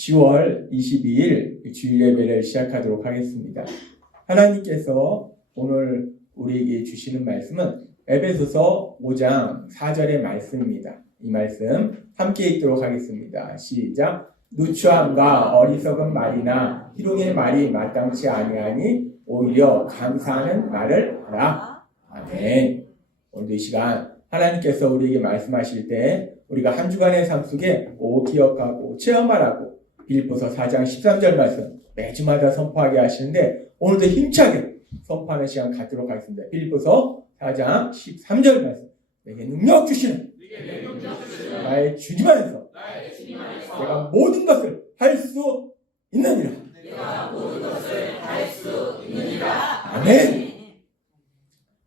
10월 22일 주일 예배를 시작하도록 하겠습니다. 하나님께서 오늘 우리에게 주시는 말씀은 에베소서 5장 4절의 말씀입니다. 이 말씀 함께 읽도록 하겠습니다. 시작. 누추함과 어리석은 말이나 희롱의 말이 마땅치 아니하니 오히려 감사하는 말을 하라. 아멘. 오늘도 이 시간 하나님께서 우리에게 말씀하실 때 우리가 한 주간의 삶 속에 꼭 기억하고 체험하라고 빌립보서 4장 13절 말씀 매주마다 선포하게 하시는데 오늘도 힘차게 선포하는 시간 갖도록 하겠습니다. 빌립보서 4장 13절 말씀 내게 능력 주시는 나의 주님 안에서 내가 모든 것을 할 수 있느니라. 아멘.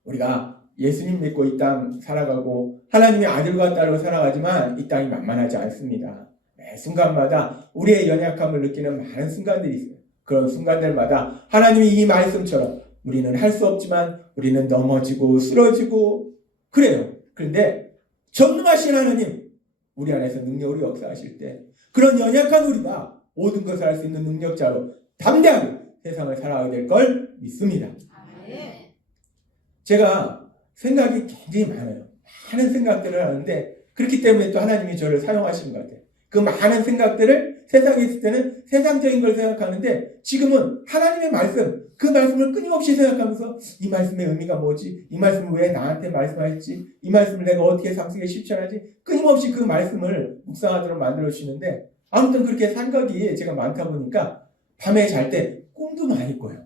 우리가 예수님 믿고 이 땅 살아가고 하나님의 아들과 딸로 살아가지만 이 땅이 만만하지 않습니다. 매 순간마다 우리의 연약함을 느끼는 많은 순간들이 있어요. 그런 순간들마다 하나님이 이 말씀처럼 우리는 할 수 없지만 우리는 넘어지고 쓰러지고 그래요. 그런데 전능하신 하나님 우리 안에서 능력으로 역사하실 때 그런 연약한 우리가 모든 것을 할 수 있는 능력자로 담대하게 세상을 살아가게 될 걸 믿습니다. 제가 생각이 굉장히 많아요. 많은 생각들을 하는데 그렇기 때문에 또 하나님이 저를 사용하시는 것 같아요. 그 많은 생각들을 세상에 있을 때는 세상적인 걸 생각하는데 지금은 하나님의 말씀, 그 말씀을 끊임없이 생각하면서 이 말씀의 의미가 뭐지? 이 말씀을 왜 나한테 말씀하셨지? 이 말씀을 내가 어떻게 삶 속에 실천하지? 끊임없이 그 말씀을 묵상하도록 만들어주시는데 아무튼 그렇게 생각이 제가 많다 보니까 밤에 잘 때 꿈도 많이 꿔요.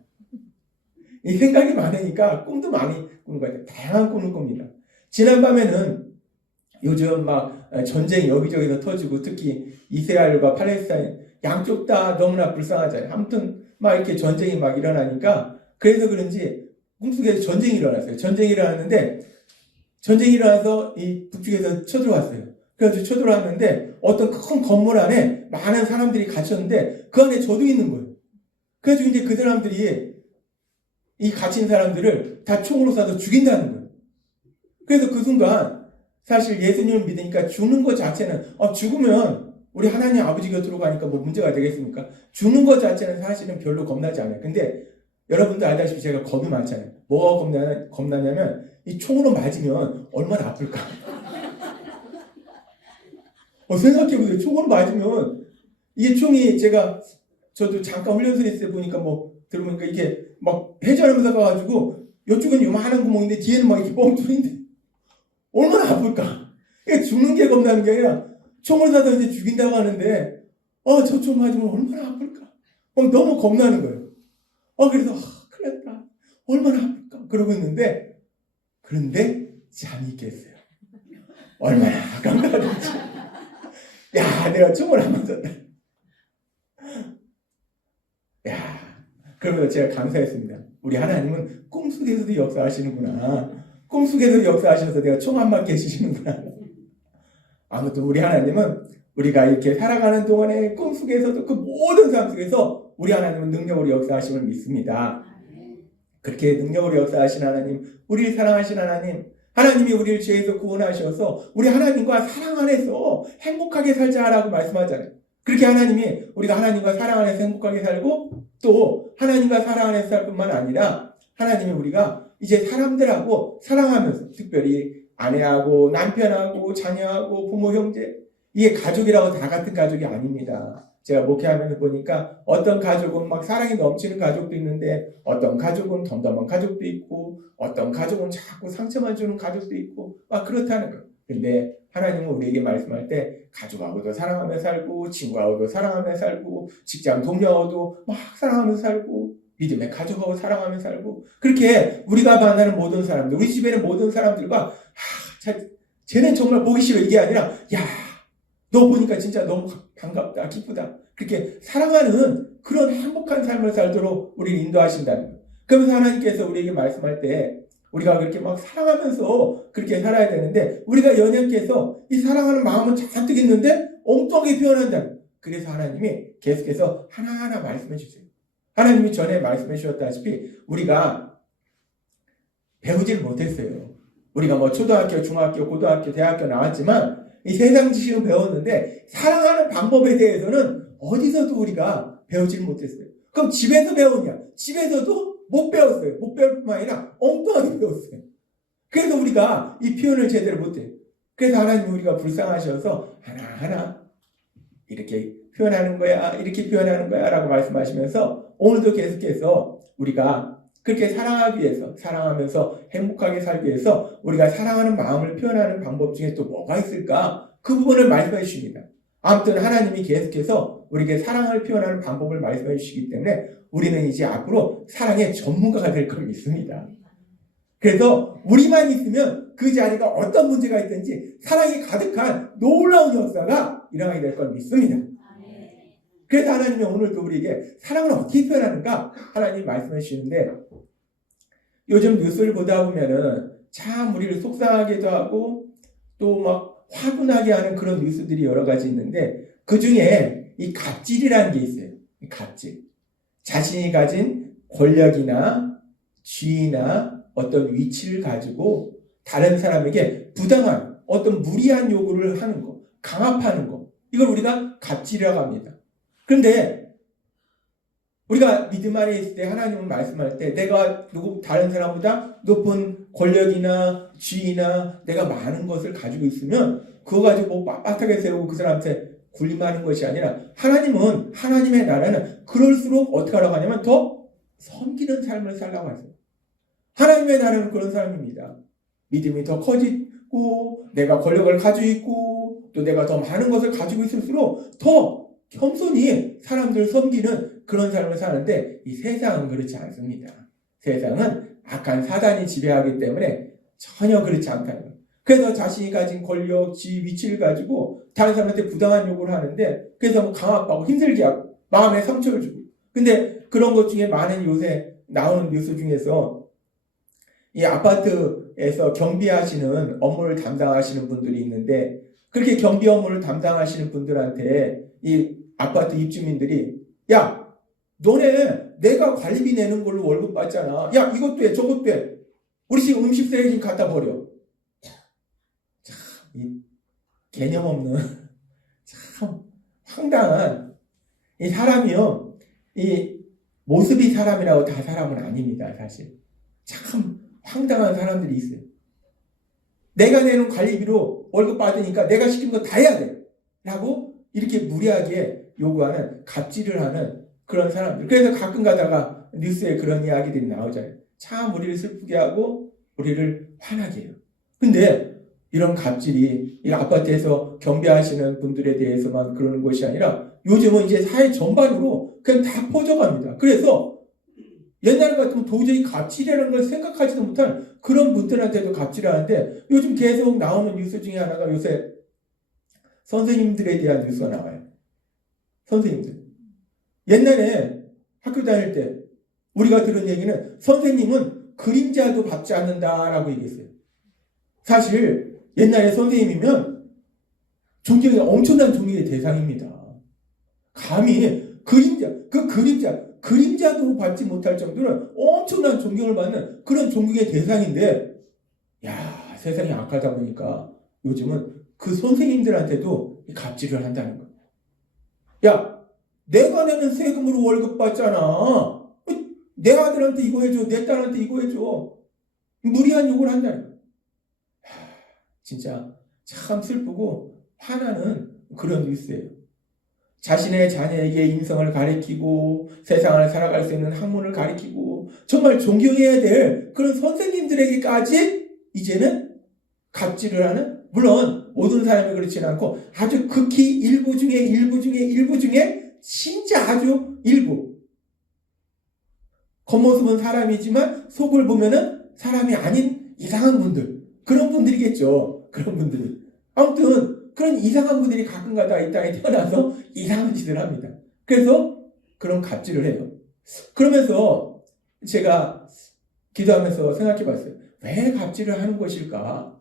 이 생각이 많으니까 꿈도 많이 꾸는 것 같아요. 다양한 꿈을 꿉니다. 지난밤에는 요즘 막 전쟁이 여기저기서 터지고 특히 이스라엘과 팔레스타인 양쪽 다 너무나 불쌍하잖아요. 아무튼 막 이렇게 전쟁이 막 일어나니까 그래서 그런지 꿈속에서 전쟁이 일어났어요. 전쟁이 일어났는데 전쟁이 일어나서 이 북쪽에서 쳐들어왔어요. 그래서 쳐들어왔는데 어떤 큰 건물 안에 많은 사람들이 갇혔는데 그 안에 저도 있는 거예요. 그래서 이제 그 사람들이 이 갇힌 사람들을 다 총으로 쏴서 죽인다는 거예요. 그래서 그 순간 사실 예수님을 믿으니까 죽는 것 자체는 죽으면 우리 하나님 아버지 곁으로 가니까 뭐 문제가 되겠습니까? 죽는 것 자체는 사실은 별로 겁나지 않아요. 근데 여러분도 알다시피 제가 겁이 많잖아요. 뭐가 겁나냐면 이 총으로 맞으면 얼마나 아플까? 생각해보세요. 총으로 맞으면 이게 총이 저도 잠깐 훈련소에 있을 때 보니까 들어보니까 이게 막 회전하면서 가가지고 이쪽은 요만한 구멍인데 뒤에는 막 이렇게 뻥 뚫린데 얼마나 아플까? 이게 죽는 게 겁나는 게 아니라 총을 쏴서 이제 죽인다고 하는데 저 총 맞으면 얼마나 아플까? 너무 겁나는 거예요. 그래서 큰일 났다. 얼마나 아플까? 그러고 있는데 그런데 잠이 깼어요. 얼마나 깜깜하든지. 야, 내가 총을 안 맞았다. 야, 그러면서 제가 감사했습니다. 우리 하나님은 꿈속에서도 역사하시는구나. 꿈속에서도 역사하셔서 내가 총 안 맞게 해주시는구나. 아무튼 우리 하나님은 우리가 이렇게 살아가는 동안에 꿈속에서도 그 모든 삶 속에서 우리 하나님은 능력으로 역사하심을 믿습니다. 그렇게 능력으로 역사하신 하나님, 우리를 사랑하신 하나님, 하나님이 우리를 죄에서 구원하셔서 우리 하나님과 사랑 안에서 행복하게 살자라고 말씀하잖아요. 그렇게 하나님이 우리가 하나님과 사랑 안에서 행복하게 살고 또 하나님과 사랑 안에서 살 뿐만 아니라 하나님이 우리가 이제 사람들하고 사랑하면서 특별히 아내하고 남편하고 자녀하고 부모 형제 이게 가족이라고 다 같은 가족이 아닙니다. 제가 목회하면서 보니까 어떤 가족은 막 사랑이 넘치는 가족도 있는데 어떤 가족은 덤덤한 가족도 있고 어떤 가족은 자꾸 상처만 주는 가족도 있고 막 그렇다는 거예요. 근데 하나님은 우리에게 말씀할 때 가족하고도 사랑하며 살고 친구하고도 사랑하며 살고 직장 동료하고도 막 사랑하며 살고 믿음의 가족하고 사랑하며 살고 그렇게 우리가 만나는 모든 사람들 우리 집에 있는 모든 사람들과 쟤는 정말 보기 싫어 이게 아니라 야 너 보니까 진짜 너무 반갑다 기쁘다 그렇게 사랑하는 그런 행복한 삶을 살도록 우리를 인도하신다는 거예요. 그러면서 하나님께서 우리에게 말씀할 때 우리가 그렇게 막 사랑하면서 그렇게 살아야 되는데 우리가 연약해서 이 사랑하는 마음은 잔뜩 있는데 엉뚱하게 표현한다. 그래서 하나님이 계속해서 하나하나 말씀해 주세요. 하나님이 전에 말씀해 주셨다시피 우리가 배우지를 못했어요. 우리가 초등학교, 중학교, 고등학교, 대학교 나왔지만 이 세상 지식은 배웠는데 사랑하는 방법에 대해서는 어디서도 우리가 배우질 못했어요. 그럼 집에서 배우냐? 집에서도 못 배웠어요. 못 배울 뿐만 아니라 엉뚱하게 배웠어요. 그래서 우리가 이 표현을 제대로 못해요. 그래서 하나님 우리가 불쌍하셔서 하나하나 이렇게 표현하는 거야, 이렇게 표현하는 거야 라고 말씀하시면서 오늘도 계속해서 우리가 그렇게 사랑하기 위해서, 사랑하면서 행복하게 살기 위해서 우리가 사랑하는 마음을 표현하는 방법 중에 또 뭐가 있을까? 그 부분을 말씀해 주십니다. 아무튼 하나님이 계속해서 우리에게 사랑을 표현하는 방법을 말씀해 주시기 때문에 우리는 이제 앞으로 사랑의 전문가가 될 걸 믿습니다. 그래서 우리만 있으면 그 자리가 어떤 문제가 있든지 사랑이 가득한 놀라운 역사가 일어나게 될 걸 믿습니다. 그래서 하나님이 오늘도 우리에게 사랑을 어떻게 표현하는가 하나님 말씀해 주시는데 요즘 뉴스를 보다 보면은 참 우리를 속상하게도 하고 또 막 화분하게 하는 그런 뉴스들이 여러 가지 있는데 그 중에 이 갑질이라는 게 있어요. 갑질. 자신이 가진 권력이나 지위나 어떤 위치를 가지고 다른 사람에게 부당한 어떤 무리한 요구를 하는 거, 강압하는 거. 이걸 우리가 갑질이라고 합니다. 그런데 우리가 믿음 안에 있을 때 하나님은 말씀할 때 내가 다른 사람보다 높은 권력이나 지위나 내가 많은 것을 가지고 있으면 그거 가지고 빳빳하게 세우고 그 사람한테 군림하는 것이 아니라 하나님은 하나님의 나라는 그럴수록 어떻게 하라고 하냐면 더 섬기는 삶을 살라고 하세요. 하나님의 나라는 그런 삶입니다. 믿음이 더 커지고 내가 권력을 가지고 있고 또 내가 더 많은 것을 가지고 있을수록 더 겸손히 사람들을 섬기는 그런 삶을 사는데 이 세상은 그렇지 않습니다. 세상은 악한 사단이 지배하기 때문에 전혀 그렇지 않다는 거예요. 그래서 자신이 가진 권력, 지위, 위치를 가지고 다른 사람한테 부당한 요구를 하는데 그래서 뭐 강압하고 힘들게 하고 마음에 상처를 주고 근데 그런 것 중에 많은 요새 나오는 뉴스 중에서 이 아파트에서 경비하시는 업무를 담당하시는 분들이 있는데 그렇게 경비 업무를 담당하시는 분들한테 이 아파트 입주민들이 야 너네 내가 관리비 내는 걸로 월급 받잖아. 야 이것도 해 저것도 해. 우리 집 음식 쓰레기 좀 갖다 버려. 참 이 개념 없는 참 황당한 이 사람이요. 이 모습이 사람이라고 다 사람은 아닙니다. 사실 참 황당한 사람들이 있어요. 내가 내는 관리비로 월급 받으니까 내가 시킨 거 다 해야 돼. 라고 이렇게 무리하게 요구하는 갑질을 하는 그런 사람들. 그래서 가끔 가다가 뉴스에 그런 이야기들이 나오잖아요. 참 우리를 슬프게 하고 우리를 화나게 해요. 근데 이런 갑질이 이 아파트에서 경비하시는 분들에 대해서만 그러는 것이 아니라 요즘은 이제 사회 전반으로 그냥 다 퍼져갑니다. 그래서 옛날 같으면 도저히 갑질이라는 걸 생각하지도 못한 그런 분들한테도 갑질하는데 요즘 계속 나오는 뉴스 중에 하나가 요새 선생님들에 대한 뉴스가 나와요. 선생님들. 옛날에 학교 다닐 때 우리가 들은 얘기는 선생님은 그림자도 밟지 않는다라고 얘기했어요. 사실 옛날에 선생님이면 존경이 엄청난 존경의 대상입니다. 감히 그림자도 밟지 못할 정도로 엄청난 존경을 받는 그런 존경의 대상인데 야 세상이 악하다 보니까 요즘은 그 선생님들한테도 갑질을 한다는 거예요. 야 내가 내는 세금으로 월급 받잖아. 내 아들한테 이거 해줘. 내 딸한테 이거 해줘. 무리한 요구를 한다는 거예요. 진짜 참 슬프고 화나는 그런 뉴스예요. 자신의 자녀에게 인성을 가르치고 세상을 살아갈 수 있는 학문을 가르치고 정말 존경해야 될 그런 선생님들에게까지 이제는 갑질을 하는 물론 모든 사람이 그렇지는 않고 아주 극히 일부 중에 진짜 아주 일부 겉모습은 사람이지만 속을 보면은 사람이 아닌 이상한 분들 그런 분들이겠죠. 그런 분들이 아무튼 그런 이상한 분들이 가끔가다 이 땅에 태어나서 이상한 짓을 합니다. 그래서 그런 갑질을 해요. 그러면서 제가 기도하면서 생각해 봤어요. 왜 갑질을 하는 것일까?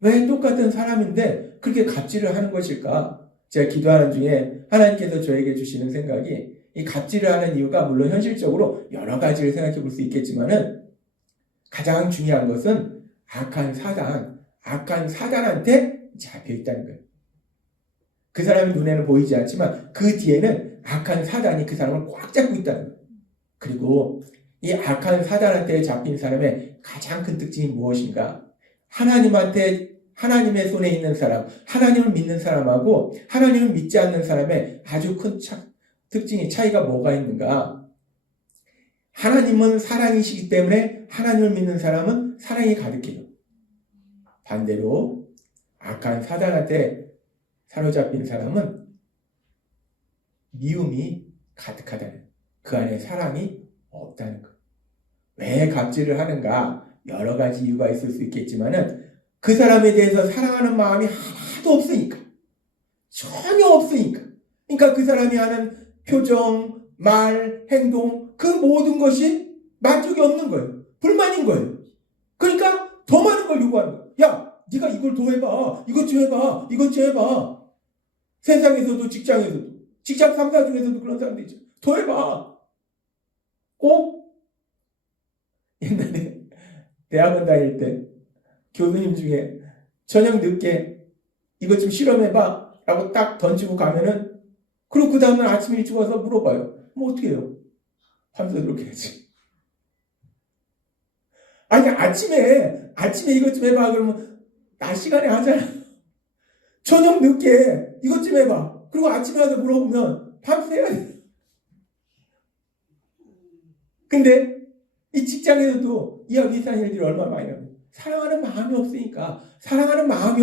왜 똑같은 사람인데 그렇게 갑질을 하는 것일까? 제가 기도하는 중에 하나님께서 저에게 주시는 생각이 이 갑질을 하는 이유가 물론 현실적으로 여러 가지를 생각해 볼 수 있겠지만은 가장 중요한 것은 악한 사단한테 잡혀 있다는 거예요. 그 사람의 눈에는 보이지 않지만 그 뒤에는 악한 사단이 그 사람을 꽉 잡고 있다는 거예요. 그리고 이 악한 사단한테 잡힌 사람의 가장 큰 특징이 무엇인가? 하나님의 손에 있는 사람, 하나님을 믿는 사람하고 하나님을 믿지 않는 사람의 아주 큰 특징이 차이가 뭐가 있는가? 하나님은 사랑이시기 때문에 하나님을 믿는 사람은 사랑이 가득해요. 반대로 악한 사단한테 사로잡힌 사람은 미움이 가득하다는, 그 안에 사랑이 없다는 것. 왜 갑질을 하는가? 여러 가지 이유가 있을 수 있겠지만은 그 사람에 대해서 사랑하는 마음이 하나도 없으니까, 전혀 없으니까. 그러니까 그 사람이 하는 표정, 말, 행동, 그 모든 것이 만족이 없는 거예요. 불만인 거예요. 그러니까 더 많은 걸 요구하는 거예요. 야, 네가 이걸 더 해봐. 이것 좀 해봐. 이것 좀 해봐. 세상에서도 직장에서도, 직장 상사 중에서도 그런 사람들 있죠. 더 해봐. 꼭 옛날에 대학원 다닐 때 교수님 중에 저녁 늦게 이것 좀 실험해봐 라고 딱 던지고 가면은, 그리고 그 다음날 아침 일찍 와서 물어봐요. 뭐 어떻게 해요? 밤새도록 해야지. 아니 아침에 이것 좀 해봐 그러면 낮 시간에 하잖아. 저녁 늦게 이것 좀 해봐. 그리고 아침에 와서 물어보면 밤새 해야 돼. 근데 이 직장에서도 이와 비슷한 일들이 얼마나 많이 나요. 사랑하는 마음이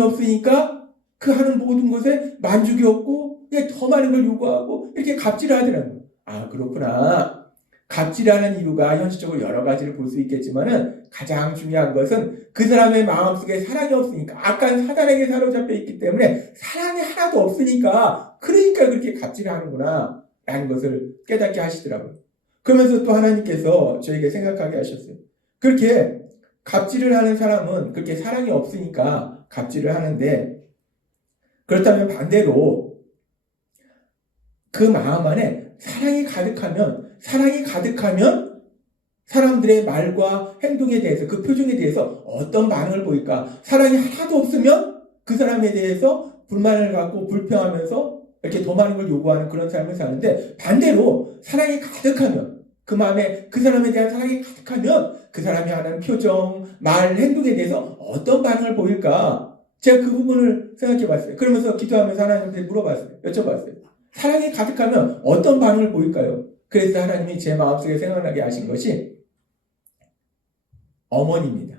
없으니까 그 하는 모든 것에 만족이 없고 더 많은 걸 요구하고 이렇게 갑질을 하더라는 거예요. 아, 그렇구나. 갑질하는 이유가 현실적으로 여러 가지를 볼 수 있겠지만은 가장 중요한 것은 그 사람의 마음속에 사랑이 없으니까, 악한 사단에게 사로잡혀 있기 때문에 사랑이 하나도 없으니까, 그러니까 그렇게 갑질을 하는구나 라는 것을 깨닫게 하시더라고요. 그러면서 또 하나님께서 저에게 생각하게 하셨어요. 그렇게 갑질을 하는 사람은 그렇게 사랑이 없으니까 갑질을 하는데, 그렇다면 반대로 그 마음 안에 사랑이 가득하면 사람들의 말과 행동에 대해서, 그 표정에 대해서 어떤 반응을 보일까? 사랑이 하나도 없으면 그 사람에 대해서 불만을 갖고 불평하면서 이렇게 더 많은 걸 요구하는 그런 삶을 사는데, 반대로 사랑이 가득하면, 그 마음에 그 사람에 대한 사랑이 가득하면 그 사람이 하는 표정, 말, 행동에 대해서 어떤 반응을 보일까? 제가 그 부분을 생각해 봤어요. 그러면서 기도하면서 하나님한테 물어봤어요. 여쭤봤어요. 사랑이 가득하면 어떤 반응을 보일까요? 그래서 하나님이 제 마음속에 생각나게 하신 것이 어머니입니다.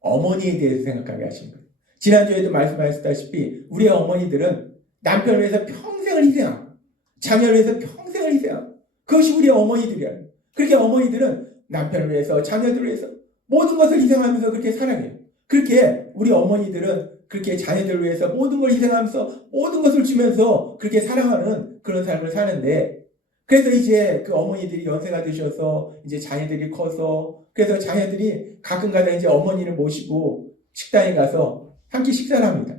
어머니에 대해서 생각하게 하신 거예요. 지난주에도 말씀하셨다시피 우리 어머니들은 남편을 위해서 평생을 희생하고 자녀를 위해서 평생을 희생하고, 그것이 우리 어머니들이야. 그렇게 어머니들은 남편을 위해서, 자녀들을 위해서 모든 것을 희생하면서 그렇게 사랑해요. 그렇게 우리 어머니들은 그렇게 자녀들을 위해서 모든 걸 희생하면서 모든 것을 주면서 그렇게 사랑하는 그런 삶을 사는데, 그래서 이제 그 어머니들이 연세가 드셔서 이제 자녀들이 커서, 그래서 자녀들이 가끔가다 이제 어머니를 모시고 식당에 가서 한 끼 식사를 합니다.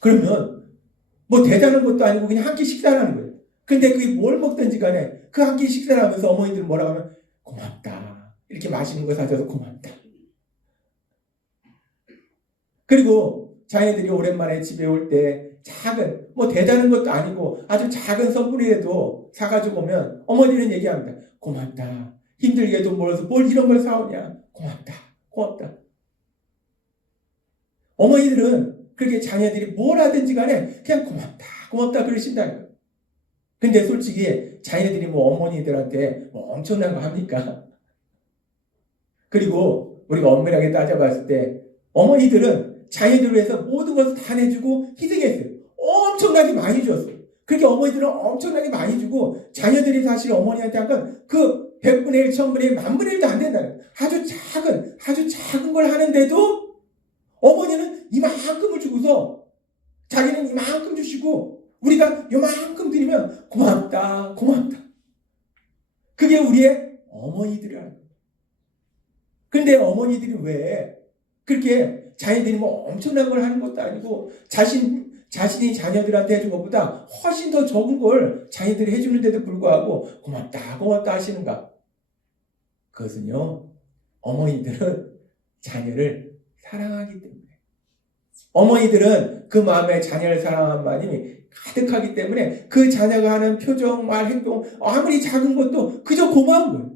그러면 뭐 대단한 것도 아니고 그냥 한 끼 식사를 하는 거예요. 근데 그게 뭘 먹든지 간에 그 한 끼 식사를 하면서 어머니들은 뭐라고 하면 고맙다. 이렇게 맛있는 거 사줘서 고맙다. 그리고 자녀들이 오랜만에 집에 올 때 작은, 뭐 대단한 것도 아니고 아주 작은 선물이라도 사가지고 오면 어머니는 얘기합니다. 고맙다. 힘들게 돈 벌어서 뭘 이런 걸 사오냐. 고맙다. 고맙다. 어머니들은 그렇게 자녀들이 뭘 하든지 간에 그냥 고맙다. 고맙다 그러신다는 거예요. 근데 솔직히 자녀들이 뭐 어머니들한테 뭐 엄청난 거 합니까? 그리고 우리가 엄밀하게 따져봤을 때 어머니들은 자녀들을 위해서 모든 것을 다 내주고 희생했어요. 엄청나게 많이 줬어요. 그렇게 어머니들은 엄청나게 많이 주고, 자녀들이 사실 어머니한테 한 건 그 100분의 1, 1000분의 1, 10,000분의 1도 안 된다는 거예요. 아주 작은 걸 하는데도 어머니는 이만큼을 주고서 자기는 이만큼 주시고 우리가 요만큼 드리면 고맙다, 고맙다. 그게 우리의 어머니들이라는 거예요. 근데 어머니들이 왜 그렇게 자녀들이 뭐 엄청난 걸 하는 것도 아니고 자신이 자녀들한테 해준 것보다 훨씬 더 적은 걸 자녀들이 해주는데도 불구하고 고맙다 고맙다 하시는가? 그것은요, 어머니들은 자녀를 사랑하기 때문에, 어머니들은 그 마음에 자녀를 사랑하는 마음이 가득하기 때문에 그 자녀가 하는 표정, 말, 행동 아무리 작은 것도 그저 고마운 거예요.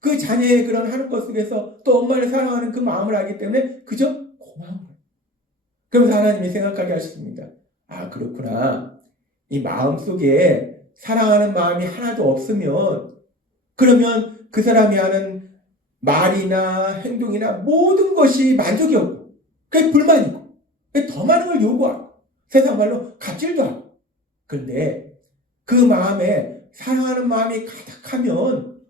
그 자녀의 그런 하는 것 속에서 또 엄마를 사랑하는 그 마음을 알기 때문에 그저 고마운 거예요. 그러면서 하나님이 생각하게 하셨습니다. 아, 그렇구나. 이 마음 속에 사랑하는 마음이 하나도 없으면 그러면 그 사람이 하는 말이나 행동이나 모든 것이 만족이 없고 그게 불만이고 그게 더 많은 걸 요구하고 세상 말로 갑질도 하고 그런데 그 마음에 사랑하는 마음이 가득하면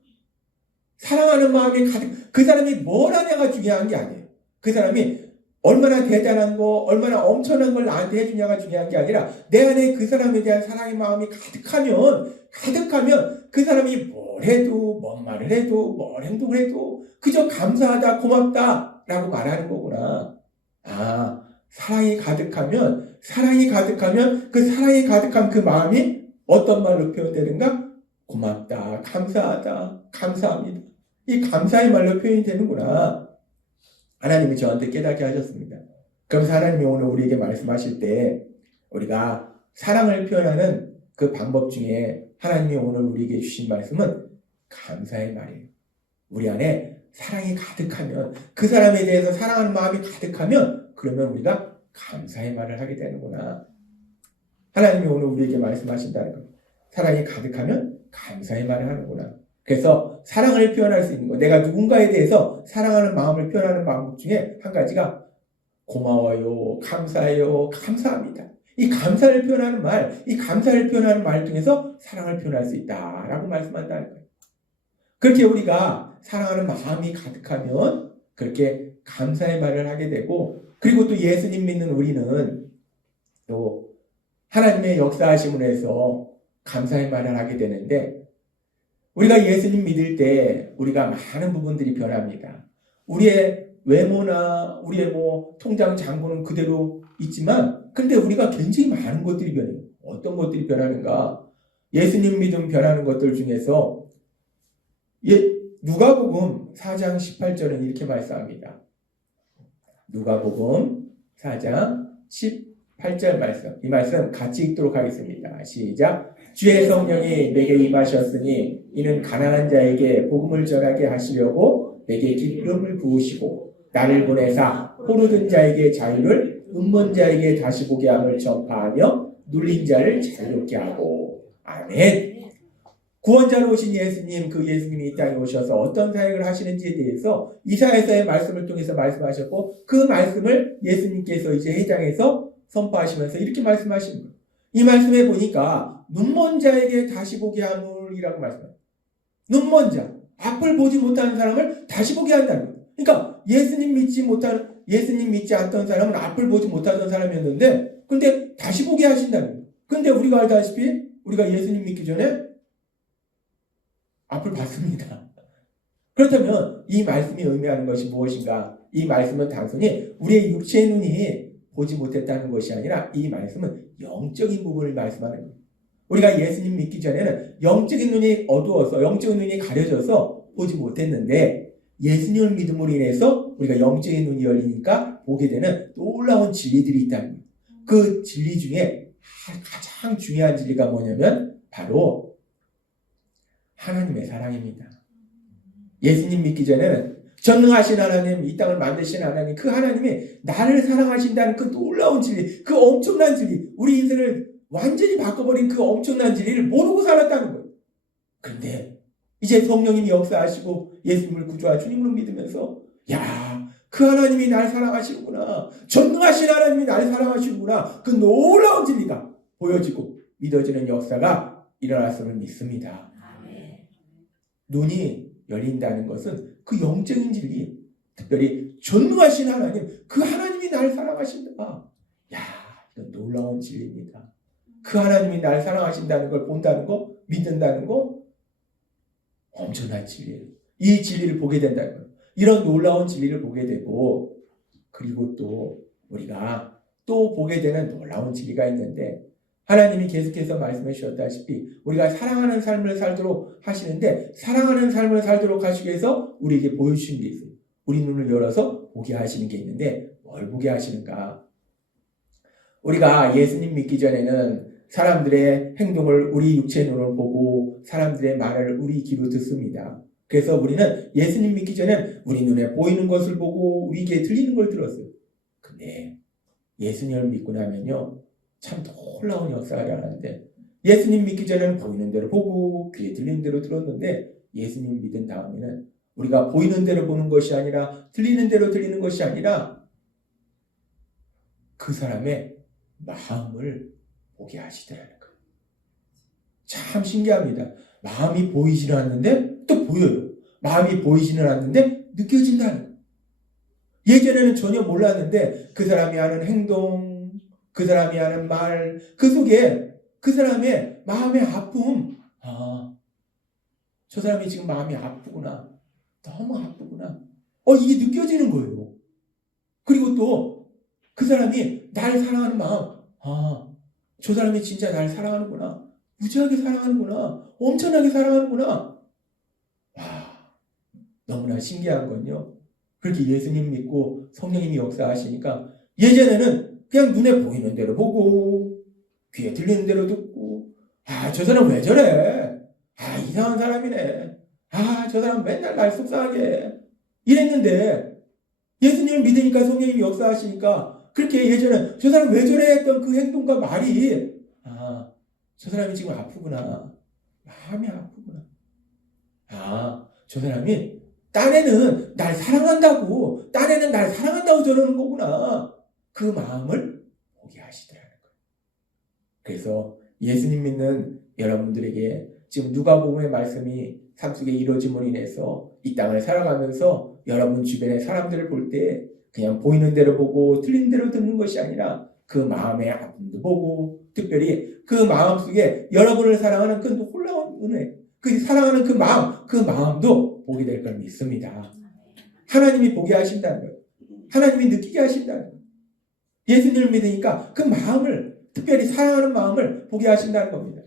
사랑하는 마음이 가득 그 사람이 뭘 하냐가 중요한 게 아니에요. 그 사람이 얼마나 대단한 거 얼마나 엄청난 걸 나한테 해주냐가 중요한 게 아니라 내 안에 그 사람에 대한 사랑의 마음이 가득하면 그 사람이 뭘 해도 뭔 말을 해도 뭘 행동을 해도 그저 감사하다 고맙다 라고 말하는 거구나. 아, 사랑이 가득하면 그 사랑이 가득한 그 마음이 어떤 말로 표현되는가? 고맙다, 감사하다, 감사합니다. 이 감사의 말로 표현이 되는구나. 하나님이 저한테 깨닫게 하셨습니다. 그러면서 하나님이 오늘 우리에게 말씀하실 때 우리가 사랑을 표현하는 그 방법 중에 하나님이 오늘 우리에게 주신 말씀은 감사의 말이에요. 우리 안에 사랑이 가득하면 그 사람에 대해서 사랑하는 마음이 가득하면 그러면 우리가 감사의 말을 하게 되는구나. 하나님이 오늘 우리에게 말씀하신다는 것. 사랑이 가득하면 감사의 말을 하는구나. 그래서 사랑을 표현할 수 있는 것. 내가 누군가에 대해서 사랑하는 마음을 표현하는 방법 중에 한 가지가 고마워요, 감사해요, 감사합니다. 이 감사를 표현하는 말, 이 감사를 표현하는 말 중에서 사랑을 표현할 수 있다라고 말씀한다는 거예요. 그렇게 우리가 사랑하는 마음이 가득하면 그렇게 감사의 말을 하게 되고 그리고 또 예수님 믿는 우리는 또 하나님의 역사하심을 해서 감사의 말을 하게 되는데 우리가 예수님 믿을 때 우리가 많은 부분들이 변합니다. 우리의 외모나 우리의 통장 잔고는 그대로 있지만 근데 우리가 굉장히 많은 것들이 변해요. 어떤 것들이 변하는가? 예수님 믿음 변하는 것들 중에서 누가복음 4장 18절은 이렇게 말씀합니다. 누가복음 4장 18절 말씀. 이 말씀 같이 읽도록 하겠습니다. 시작. 주의 성령이 내게 임하셨으니 이는 가난한 자에게 복음을 전하게 하시려고 내게 기름을 부으시고 나를 보내사 포로된 자에게 자유를 음먼 자에게 다시 보게 함을 전파하며 눌린 자를 자유롭게 하고. 아멘. 구원자로 오신 예수님, 그 예수님이 이 땅에 오셔서 어떤 사역을 하시는지에 대해서 이사야서의 말씀을 통해서 말씀하셨고 그 말씀을 예수님께서 이제 회장에서 선포하시면서 이렇게 말씀하시는 거예요. 이 말씀에 보니까 눈먼 자에게 다시 보게 함이라고 말씀해요. 눈먼 자, 앞을 보지 못하는 사람을 다시 보게 한다는 거예요. 그러니까 예수님 믿지 않던 사람은 앞을 보지 못하던 사람이었는데 근데 다시 보게 하신다는 거예요. 근데 우리가 알다시피 우리가 예수님 믿기 전에 앞을 봤습니다. 그렇다면 이 말씀이 의미하는 것이 무엇인가? 이 말씀은 단순히 우리의 육체의 눈이 보지 못했다는 것이 아니라 이 말씀은 영적인 부분을 말씀하는 거예요. 우리가 예수님 믿기 전에는 영적인 눈이 어두워서 영적인 눈이 가려져서 보지 못했는데 예수님을 믿음으로 인해서 우리가 영적인 눈이 열리니까 보게 되는 놀라운 진리들이 있다는 거예요. 그 진리 중에 가장 중요한 진리가 뭐냐면 바로 하나님의 사랑입니다. 예수님 믿기 전에는 전능하신 하나님, 이 땅을 만드신 하나님, 그 하나님이 나를 사랑하신다는 그 놀라운 진리, 그 엄청난 진리, 우리 인생을 완전히 바꿔버린 그 엄청난 진리를 모르고 살았다는 거예요. 그런데 이제 성령님이 역사하시고 예수님을 구주와 주님으로 믿으면서 그 하나님이 날 사랑하시는구나, 전능하신 하나님이 날 사랑하시는구나, 그 놀라운 진리가 보여지고 믿어지는 역사가 일어났음을 믿습니다. 눈이 열린다는 것은 그 영적인 진리, 특별히 전능하신 하나님, 그 하나님이 나를 사랑하신다. 이건 놀라운 진리입니다. 그 하나님이 나를 사랑하신다는 걸 본다는 거, 믿는다는 거, 엄청난 진리예요. 이 진리를 보게 된다는 거예요. 이런 놀라운 진리를 보게 되고, 그리고 또 우리가 또 보게 되는 놀라운 진리가 있는데, 하나님이 계속해서 말씀해 주셨다시피 우리가 사랑하는 삶을 살도록 하시는데 사랑하는 삶을 살도록 하시기 위해서 우리에게 보여주신 게 있어요. 우리 눈을 열어서 보게 하시는 게 있는데 뭘 보게 하시는가? 우리가 예수님 믿기 전에는 사람들의 행동을 우리 육체의 눈으로 보고 사람들의 말을 우리 귀로 듣습니다. 그래서 우리는 예수님 믿기 전에 우리 눈에 보이는 것을 보고 우리 귀에 들리는 걸 들었어요. 근데 예수님을 믿고 나면요, 참 놀라운 역사가 일어나는데, 예수님 믿기 전에는 보이는 대로 보고 귀에 들리는 대로 들었는데, 예수님 믿은 다음에는 우리가 보이는 대로 보는 것이 아니라 들리는 대로 들리는 것이 아니라 그 사람의 마음을 보게 하시더라는 거예요. 참 신기합니다. 마음이 보이지는 않는데 또 보여요. 마음이 보이지는 않는데 느껴진다는 거예요. 예전에는 전혀 몰랐는데 그 사람이 하는 행동, 그 사람이 하는 말, 그 속에 그 사람의 마음의 아픔, 저 사람이 지금 마음이 아프구나, 너무 아프구나, 이게 느껴지는 거예요. 그리고 또 그 사람이 날 사랑하는 마음, 저 사람이 진짜 날 사랑하는구나, 무지하게 사랑하는구나, 엄청나게 사랑하는구나. 와, 너무나 신기한 건요, 그렇게 예수님 믿고 성령님이 역사하시니까 예전에는 그냥 눈에 보이는 대로 보고 귀에 들리는 대로 듣고, 저 사람 왜 저래, 이상한 사람이네, 저 사람 맨날 날 속상하게 해, 이랬는데 예수님을 믿으니까 성령님이 역사하시니까 그렇게 예전에 저 사람 왜 저래 했던 그 행동과 말이, 저 사람이 지금 아프구나, 마음이 아프구나, 저 사람이 딴에는 날 사랑한다고 저러는 거구나, 그 마음을 보게 하시더라는 거예요. 그래서 예수님 믿는 여러분들에게 지금 누가복음의 말씀이 삶 속에 이루어짐으로 인해서 이 땅을 살아가면서 여러분 주변의 사람들을 볼 때 그냥 보이는 대로 보고 들리는 대로 듣는 것이 아니라 그 마음의 아픔도 보고, 특별히 그 마음 속에 여러분을 사랑하는 그 놀라운 은혜, 그 사랑하는 그 마음도 보게 될 걸 믿습니다. 하나님이 보게 하신다는 거예요. 하나님이 느끼게 하신다는 거예요. 예수님을 믿으니까 그 마음을, 특별히 사랑하는 마음을 보게 하신다는 겁니다.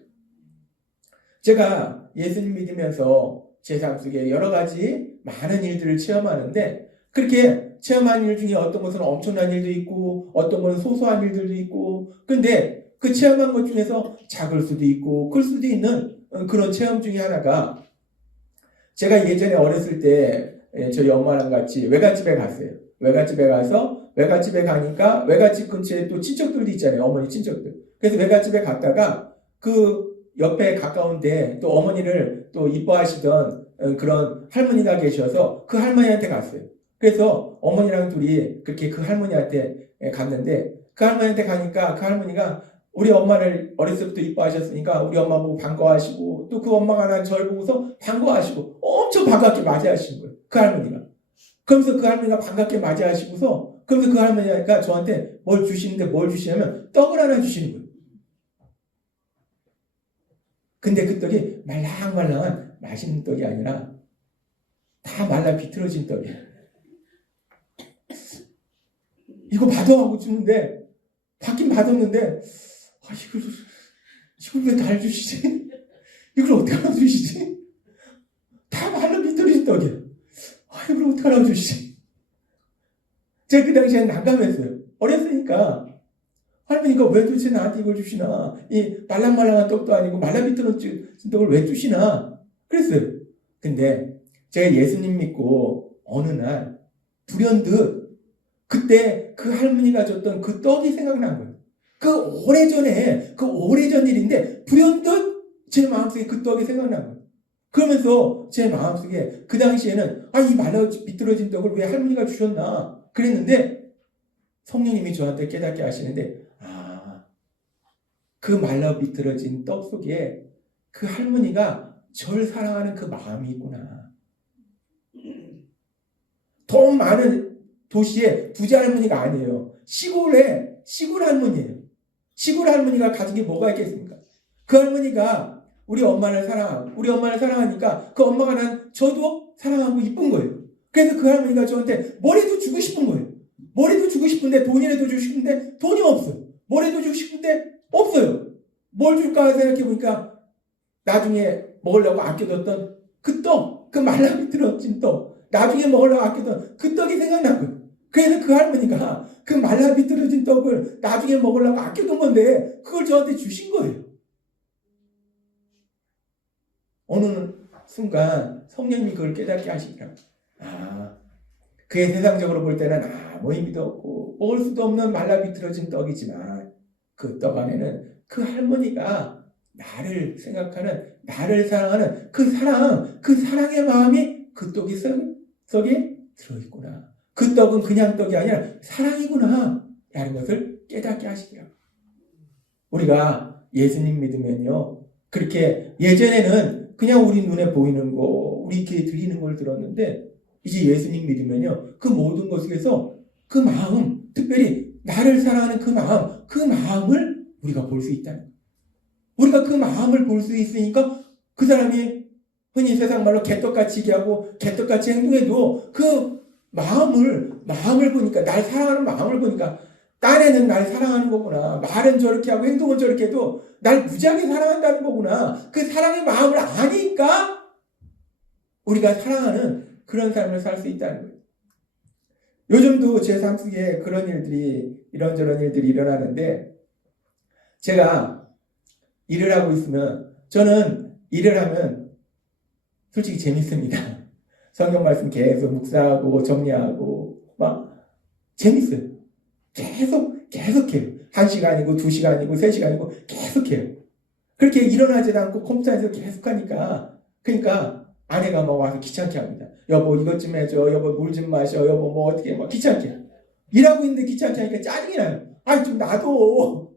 제가 예수님 믿으면서 제 삶 속에 여러 가지 많은 일들을 체험하는데, 그렇게 체험한 일 중에 어떤 것은 엄청난 일도 있고 어떤 것은 소소한 일들도 있고, 근데 그 체험한 것 중에서 작을 수도 있고 클 수도 있는 그런 체험 중에 하나가, 제가 예전에 어렸을 때 저희 엄마랑 같이 외갓집에 갔어요. 외갓집에 가서, 외갓집에 가니까 외갓집 근처에 또 친척들도 있잖아요. 어머니 친척들. 그래서 외갓집에 갔다가 그 옆에 가까운데 또 어머니를 또 이뻐하시던 그런 할머니가 계셔서 그 할머니한테 갔어요. 그래서 어머니랑 둘이 그렇게 그 할머니한테 갔는데, 그 할머니한테 가니까 그 할머니가 우리 엄마를 어렸을 때부터 이뻐하셨으니까 우리 엄마 보고 반가워하시고, 또 그 엄마가 난 저를 보고서 반가워하시고 엄청 반갑게 맞이하신 거예요, 그 할머니가. 그러면서 그 할머니가 반갑게 맞이하시고서, 그러면서 그 할머니가 저한테 뭘 주시는데, 뭘 주시냐면 떡을 하나 주시는 거예요. 근데 그 떡이 말랑말랑한 맛있는 떡이 아니라 다 말라 비틀어진 떡이에요. 이거 받아 하고 주는데, 받긴 받았는데, 이걸 왜 날 주시지? 이걸 어떻게 하나 주시지? 다 말라 비틀어진 떡이에요. 이걸 어떻게 하나 주시지? 제가 그 당시에 난감했어요. 어렸으니까. 할머니가 왜 도대체 나한테 이걸 주시나? 이 말랑말랑한 떡도 아니고 말라 비틀어진 떡을 왜 주시나? 그랬어요. 근데 제가 예수님 믿고 어느 날 불현듯 그때 그 할머니가 줬던 그 떡이 생각난 거예요. 그 오래전 일인데 불현듯 제 마음속에 그 떡이 생각난 거예요. 그러면서 제 마음속에 그 당시에는 이 말라 비틀어진 떡을 왜 할머니가 주셨나 그랬는데, 성령님이 저한테 깨닫게 하시는데, 그 말라 비틀어진 떡 속에 그 할머니가 저를 사랑하는 그 마음이 있구나. 돈 많은 도시의 부자 할머니가 아니에요. 시골 할머니예요. 시골 할머니가 가진 게 뭐가 있겠습니까? 그 할머니가 우리 엄마를 사랑하니까 그 엄마가 저도 사랑하고 이쁜 거예요. 그래서 그 할머니가 저한테 뭐라도 주고 싶은 거예요. 뭐라도 주고 싶은데, 돈이라도 주고 싶은데 돈이 없어요. 뭐라도 주고 싶은데 없어요. 뭘 줄까 생각해보니까 나중에 먹으려고 아껴뒀던 그 떡, 그 말라 비틀어진 떡, 나중에 먹으려고 아껴둔 그 떡이 생각난 거예요. 그래서 그 할머니가 그 말라 비틀어진 떡을 나중에 먹으려고 아껴둔 건데 그걸 저한테 주신 거예요. 어느 순간 성령님이 그걸 깨닫게 하시더라고요. 그게 세상적으로 볼 때는 아무 의미도 없고 먹을 수도 없는 말라 비틀어진 떡이지만 그 떡 안에는 그 할머니가 나를 생각하는, 나를 사랑하는 그 사랑의 마음이 그 떡이 속에 들어있구나. 그 떡은 그냥 떡이 아니라 사랑이구나 라는 것을 깨닫게 하시더라고요. 우리가 예수님 믿으면요, 그렇게 예전에는 그냥 우리 눈에 보이는 거, 우리 귀에 들리는 걸 들었는데 이제 예수님 믿으면요, 그 모든 것에서 그 마음, 특별히 나를 사랑하는 그 마음을 우리가 볼 수 있다는 거예요. 우리가 그 마음을 볼 수 있으니까 그 사람이 흔히 세상 말로 개떡같이 얘기하고 개떡같이 행동해도 그 마음을 보니까, 날 사랑하는 마음을 보니까 딴에는 날 사랑하는 거구나. 말은 저렇게 하고 행동은 저렇게 해도 날 무지하게 사랑한다는 거구나. 그 사랑의 마음을 아니까 우리가 사랑하는 그런 삶을 살 수 있다는 거예요. 요즘도 제 삶 속에 그런 일들이, 이런저런 일들이 일어나는데, 제가 일을 하고 있으면, 저는 일을 하면 솔직히 재밌습니다. 성경 말씀 계속 묵상하고 정리하고 막 재밌어요. 계속해요. 1시간이고 2시간이고 3시간이고 계속해요. 그렇게 일어나지도 않고 컴퓨터에서 계속하니까, 그러니까 아내가 막 와서 귀찮게 합니다. 여보 이것 좀 해줘, 여보 물 좀 마셔, 여보 뭐 어떻게 해, 막 귀찮게. 일하고 있는데 귀찮게 하니까 짜증이 나요. 아니 좀 놔둬.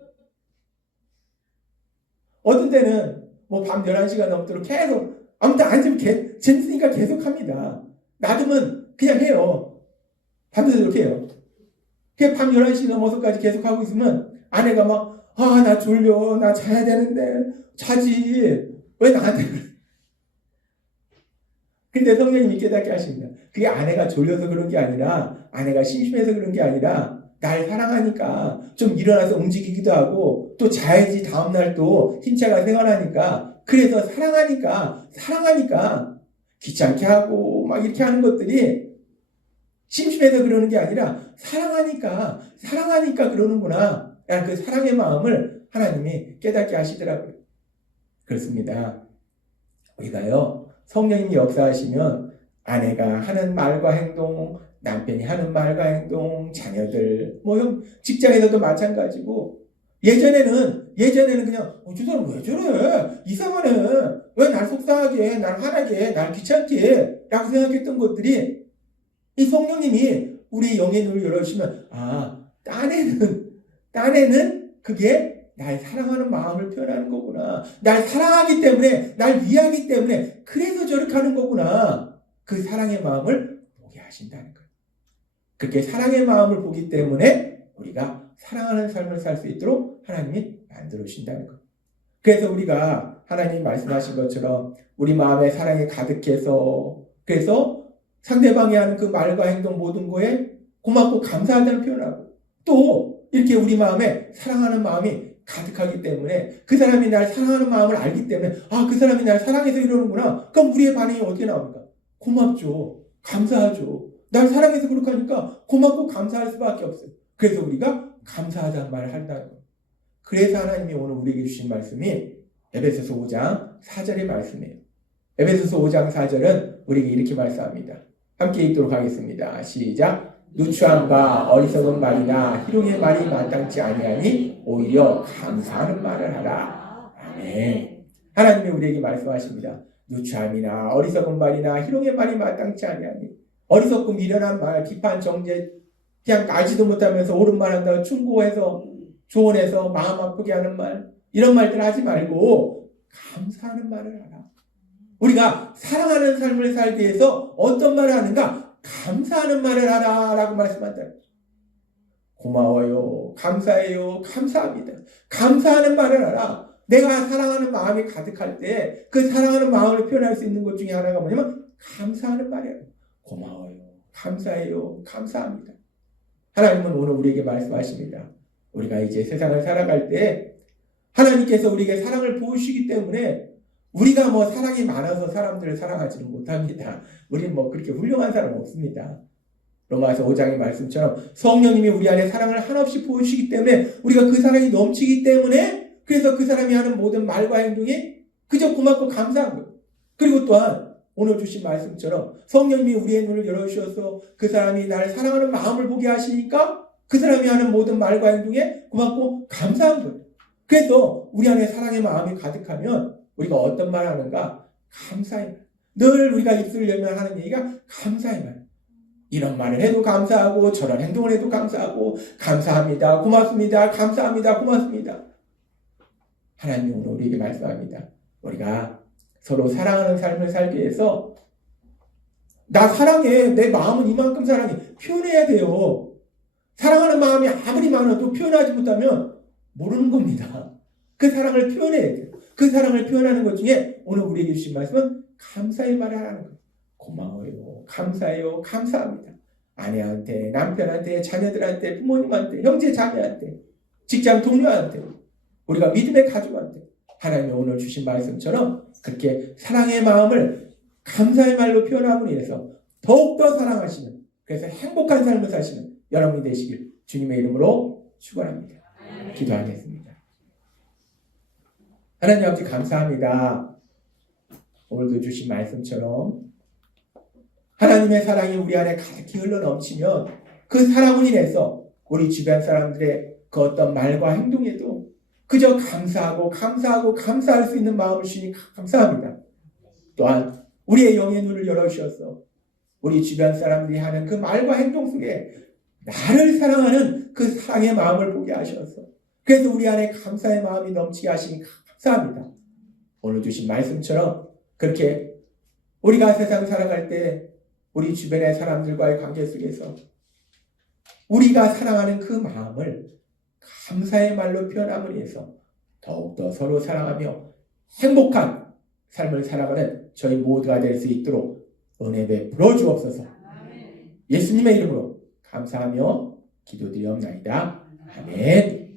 어떤 때는 뭐 밤 11시간 넘도록 계속, 아무튼 앉으면 재밌으니까 계속 합니다. 놔두면 그냥 해요. 밤새도록 해요. 밤 11시 넘어서까지 계속 하고 있으면 아내가 막, 나 졸려, 나 자야 되는데 자지, 왜 나한테 그래? 근데 성령님이 깨닫게 하십니다. 그게 아내가 졸려서 그런 게 아니라, 아내가 심심해서 그런 게 아니라 날 사랑하니까 좀 일어나서 움직이기도 하고 또 자야지 다음날 또 힘차게 생활하니까, 그래서 사랑하니까 귀찮게 하고 막 이렇게 하는 것들이 심심해서 그러는 게 아니라 사랑하니까 그러는구나. 그 사랑의 마음을 하나님이 깨닫게 하시더라고요. 그렇습니다. 우리가요, 성령님이 역사하시면 아내가 하는 말과 행동, 남편이 하는 말과 행동, 자녀들, 직장에서도 마찬가지고, 예전에는 그냥, 저 사람 왜 저래? 이상하네. 왜 날 속상하게, 날 화나게, 날 귀찮게, 라고 생각했던 것들이, 이 성령님이 우리 영의 눈을 열어주시면, 딴에는 그게 날 사랑하는 마음을 표현하는 거구나. 날 사랑하기 때문에, 날 위하기 때문에, 그래서 저렇게 하는 거구나. 그 사랑의 마음을 보게 하신다는 거예요. 그렇게 사랑의 마음을 보기 때문에 우리가 사랑하는 삶을 살 수 있도록 하나님이 만들어 주신다는 거예요. 그래서 우리가 하나님이 말씀하신 것처럼 우리 마음에 사랑이 가득해서, 그래서 상대방이 하는 그 말과 행동 모든 거에 고맙고 감사하다는 표현하고, 또 이렇게 우리 마음에 사랑하는 마음이 가득하기 때문에, 그 사람이 날 사랑하는 마음을 알기 때문에, 그 사람이 날 사랑해서 이러는구나. 그럼 우리의 반응이 어떻게 나옵니까? 고맙죠. 감사하죠. 날 사랑해서 그렇게 하니까 고맙고 감사할 수밖에 없어요. 그래서 우리가 감사하다는 말을 한다는 거예요. 그래서 하나님이 오늘 우리에게 주신 말씀이 에베소서 5장 4절의 말씀이에요. 에베소서 5장 4절은 우리에게 이렇게 말씀합니다. 함께 읽도록 하겠습니다. 시작. 누추함과 어리석은 말이나 희롱의 말이 마땅치 아니하니 오히려 감사하는 말을 하라. 아멘. 하나님이 우리에게 말씀하십니다. 누추함이나 어리석은 말이나 희롱의 말이 마땅치 아니하니, 어리석고 미련한 말, 비판, 정죄, 그냥 알지도 못하면서 옳은 말 한다고 충고해서 조언해서 마음 아프게 하는 말, 이런 말들 하지 말고 감사하는 말을 하라. 우리가 사랑하는 삶을 살기 위해서 어떤 말을 하는가? 감사하는 말을 하라라고 말씀한다. 고마워요, 감사해요, 감사합니다. 감사하는 말을 하라. 내가 사랑하는 마음이 가득할 때 그 사랑하는 마음을 표현할 수 있는 것 중에 하나가 뭐냐면 감사하는 말이에요. 고마워요, 감사해요, 감사합니다. 하나님은 오늘 우리에게 말씀하십니다. 우리가 이제 세상을 살아갈 때 하나님께서 우리에게 사랑을 보여주시기 때문에 우리가 뭐 사랑이 많아서 사람들을 사랑하지는 못합니다. 우리는 뭐 그렇게 훌륭한 사람 없습니다. 로마서 5장의 말씀처럼 성령님이 우리 안에 사랑을 한없이 보여주시기 때문에 우리가 그 사랑이 넘치기 때문에 그래서 그 사람이 하는 모든 말과 행동이 그저 고맙고 감사한 거예요. 그리고 또한 오늘 주신 말씀처럼 성령님이 우리의 눈을 열어주셔서 그 사람이 나를 사랑하는 마음을 보게 하시니까 그 사람이 하는 모든 말과 행동에 고맙고 감사한 거예요. 그래서 우리 안에 사랑의 마음이 가득하면 우리가 어떤 말 하는가? 감사의 말. 늘 우리가 입술을 열면 하는 얘기가 감사의 말. 이런 말을 해도 감사하고 저런 행동을 해도 감사하고 감사합니다. 고맙습니다. 감사합니다. 고맙습니다. 하나님이 오늘 우리에게 말씀합니다. 우리가 서로 사랑하는 삶을 살기 위해서 나 사랑해. 내 마음은 이만큼 사랑해. 표현해야 돼요. 사랑하는 마음이 아무리 많아도 표현하지 못하면 모르는 겁니다. 그 사랑을 표현해야 돼요. 그 사랑을 표현하는 것 중에 오늘 우리에게 주신 말씀은 감사의 말을 하는 거예요. 고마워요. 감사해요. 감사합니다. 아내한테, 남편한테, 자녀들한테, 부모님한테, 형제 자매한테, 직장 동료한테, 우리가 믿음의 가족한테 하나님이 오늘 주신 말씀처럼 그렇게 사랑의 마음을 감사의 말로 표현함으로 인해서 더욱더 사랑하시는, 그래서 행복한 삶을 사시는 여러분이 되시길 주님의 이름으로 축원합니다. 기도하겠습니다. 하나님 아버지 감사합니다. 오늘도 주신 말씀처럼 하나님의 사랑이 우리 안에 가득히 흘러넘치면 그 사랑으로 인해서 우리 주변 사람들의 그 어떤 말과 행동에도 그저 감사하고 감사할 수 있는 마음을 주시니 감사합니다. 또한 우리의 영의 눈을 열어주셔서 우리 주변 사람들이 하는 그 말과 행동 속에 나를 사랑하는 그 사랑의 마음을 보게 하셔서 그래서 우리 안에 감사의 마음이 넘치게 하시니 감사합니다. 오늘 주신 말씀처럼 그렇게 우리가 세상 살아갈 때 우리 주변의 사람들과의 관계 속에서 우리가 사랑하는 그 마음을 감사의 말로 표현함으로 해서 더욱더 서로 사랑하며 행복한 삶을 살아가는 저희 모두가 될 수 있도록 은혜 베풀어 주옵소서. 예수님의 이름으로 감사하며 기도드리옵나이다. 아멘.